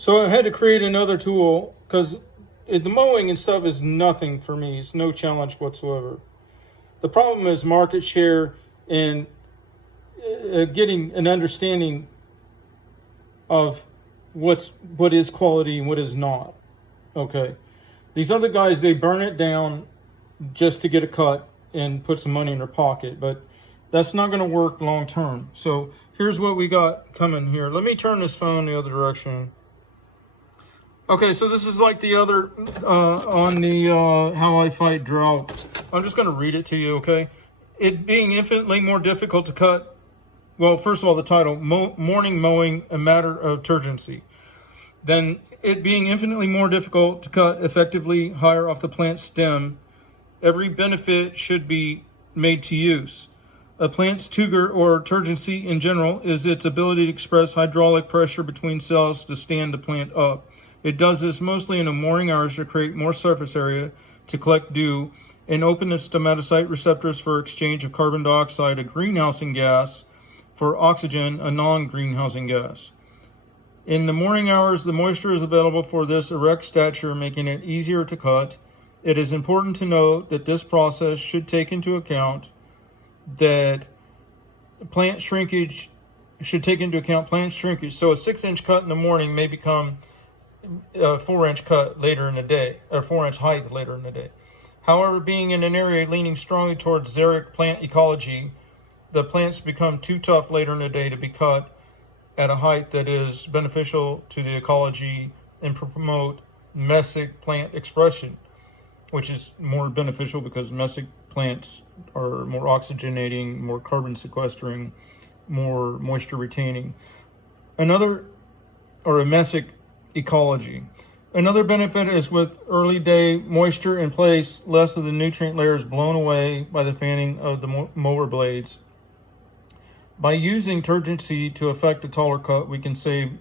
So I had to create another tool because the mowing and stuff is nothing for me. It's no challenge whatsoever. The problem is market share and getting an understanding of what is quality and what is not. Okay. These other guys, they burn it down just to get a cut and put some money in their pocket, but that's not going to work long term. So here's what we got coming here. Let me turn this phone the other direction. Okay, so this is like the other on the How I Fight Drought. I'm just going to read it to you, okay? It being infinitely more difficult to cut. Well, first of all, the title, Morning Mowing, a Matter of Turgency. Then it being infinitely more difficult to cut effectively higher off the plant stem, every benefit should be made to use. A plant's tuger or turgency in general is its ability to express hydraulic pressure between cells to stand the plant up. It does this mostly in the morning hours to create more surface area to collect dew and open the stomatocyte receptors for exchange of carbon dioxide, a greenhousing gas, for oxygen, a non-greenhousing gas. In the morning hours, the moisture is available for this erect stature, making it easier to cut. It is important to note that this process should take into account plant shrinkage. So a 6-inch cut in the morning may become a 4-inch cut later in the day, or 4-inch height later in the day. However, being in an area leaning strongly towards xeric plant ecology, the plants become too tough later in the day to be cut at a height that is beneficial to the ecology and promote mesic plant expression, which is more beneficial because mesic plants are more oxygenating, more carbon sequestering, more moisture retaining. A mesic ecology. Another benefit is with early day moisture in place, less of the nutrient layers blown away by the fanning of the mower blades. By using turgency to effect a taller cut, we can save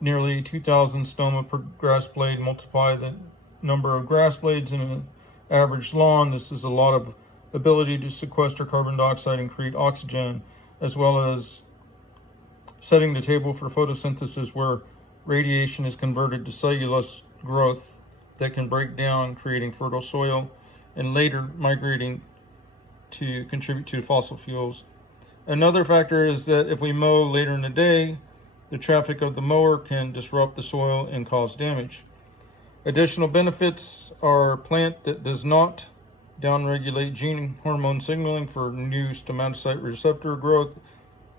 nearly 2,000 stoma per grass blade. Multiply the number of grass blades in an average lawn. This is a lot of ability to sequester carbon dioxide and create oxygen, as well as setting the table for photosynthesis, where radiation is converted to cellulose growth that can break down, creating fertile soil, and later migrating to contribute to fossil fuels. Another factor is that if we mow later in the day, the traffic of the mower can disrupt the soil and cause damage. Additional benefits are a plant that does not downregulate gene hormone signaling for new stomatocyte receptor growth,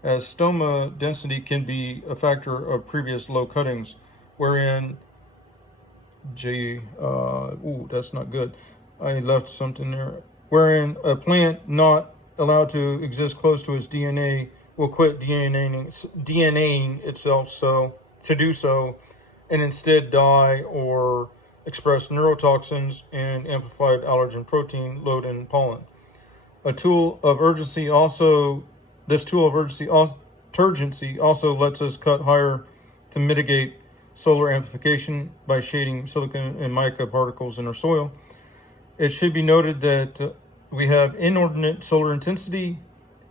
as stoma density can be a factor of previous low cuttings, wherein that's not good. I left something there. Wherein a plant not allowed to exist close to its DNA will quit DNAing itself to do so, and instead die or express neurotoxins and amplified allergen protein load in pollen. This tool of turgency also lets us cut higher to mitigate solar amplification by shading silicon and mica particles in our soil. It should be noted that we have inordinate solar intensity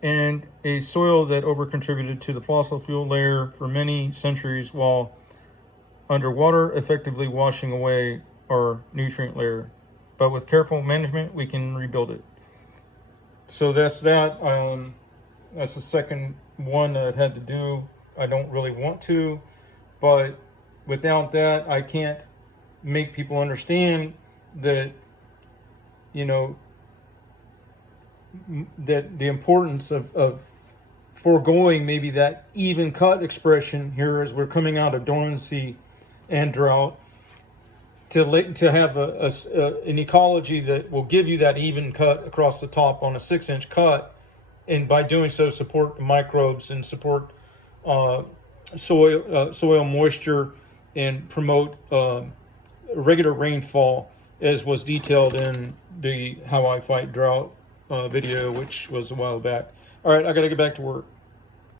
and a soil that over-contributed to the fossil fuel layer for many centuries while underwater, effectively washing away our nutrient layer. But with careful management, we can rebuild it. So that's that. That's the second one that I've had to do. I don't really want to, but without that, I can't make people understand that, that the importance of foregoing maybe that even cut expression here as we're coming out of dormancy and drought, to have an ecology that will give you that even cut across the top on a 6-inch cut, and by doing so support the microbes and support soil moisture and promote regular rainfall, as was detailed in the How I Fight Drought video, which was a while back. All right, I got to get back to work.